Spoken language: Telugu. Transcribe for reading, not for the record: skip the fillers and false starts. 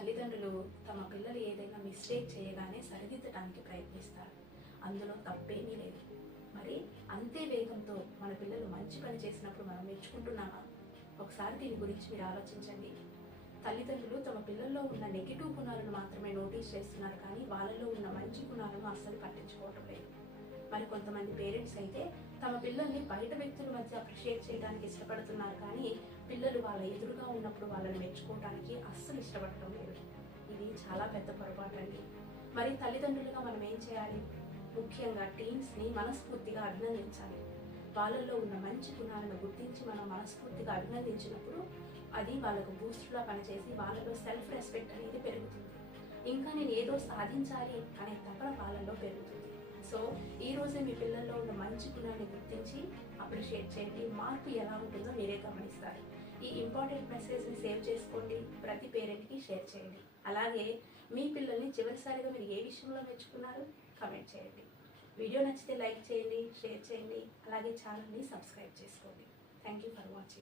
తల్లిదండ్రులు తమ పిల్లలు ఏదైనా మిస్టేక్ చేయగానే సరిదిద్దడానికి ప్రయత్నిస్తారు. అందులో తప్పేమీ లేదు. మరి అంతే వేగంతో మన పిల్లలు మంచి పని చేసినప్పుడు మనం మెచ్చుకుంటున్నామా? ఒకసారి దీని గురించి మీరు ఆలోచించండి. తల్లిదండ్రులు తమ పిల్లల్లో ఉన్న నెగిటివ్ గుణాలను మాత్రమే నోటీస్ చేస్తున్నారు, కానీ వాళ్ళలో ఉన్న మంచి గుణాలను అస్సలు పట్టించుకోవటం లేదు. మరి కొంతమంది పేరెంట్స్ అయితే తమ పిల్లల్ని బయట వ్యక్తుల మధ్య అప్రిషియేట్ చేయడానికి ఇష్టపడుతున్నారు, కానీ పిల్లలు వాళ్ళ ఎదురుగా ఉన్నప్పుడు వాళ్ళని మెచ్చుకోవడానికి అస్సలు ఇష్టపడటం లేదు. ఇది చాలా పెద్ద పొరపాటు అండి. మరి తల్లిదండ్రులుగా మనం ఏం చేయాలి? ముఖ్యంగా టీన్స్ని మనస్ఫూర్తిగా అభినందించాలి. వాళ్ళలో ఉన్న మంచి గుణాలను గుర్తించి మనం మనస్ఫూర్తిగా అభినందించినప్పుడు అది వాళ్ళకు బూస్ట్లా పనిచేసి వాళ్ళలో సెల్ఫ్ రెస్పెక్ట్ అనేది పెరుగుతుంది. ఇంకా నేను ఏదో సాధించాలి అనే తపన వాళ్ళలో పెరుగుతుంది. సో ఈ రోజే మీ పిల్లల్లో ఉన్న మంచి గుణాన్ని గుర్తించి అప్రిషియేట్ చేయండి. మార్పు ఎలా ఉంటుందో మీరే గమనిస్తారు. ఈ ఇంపార్టెంట్ మెసేజ్ని సేవ్ చేసుకోండి, ప్రతి పేరెంట్కి షేర్ చేయండి. అలాగే మీ పిల్లల్ని చివరిసారిగా మీరు ఏ విషయంలో మెచ్చుకున్నారు కామెంట్ చేయండి. వీడియో నచ్చితే లైక్ చేయండి, షేర్ చేయండి, అలాగే ఛానల్ని సబ్స్క్రైబ్ చేసుకోండి. Thank you for watching.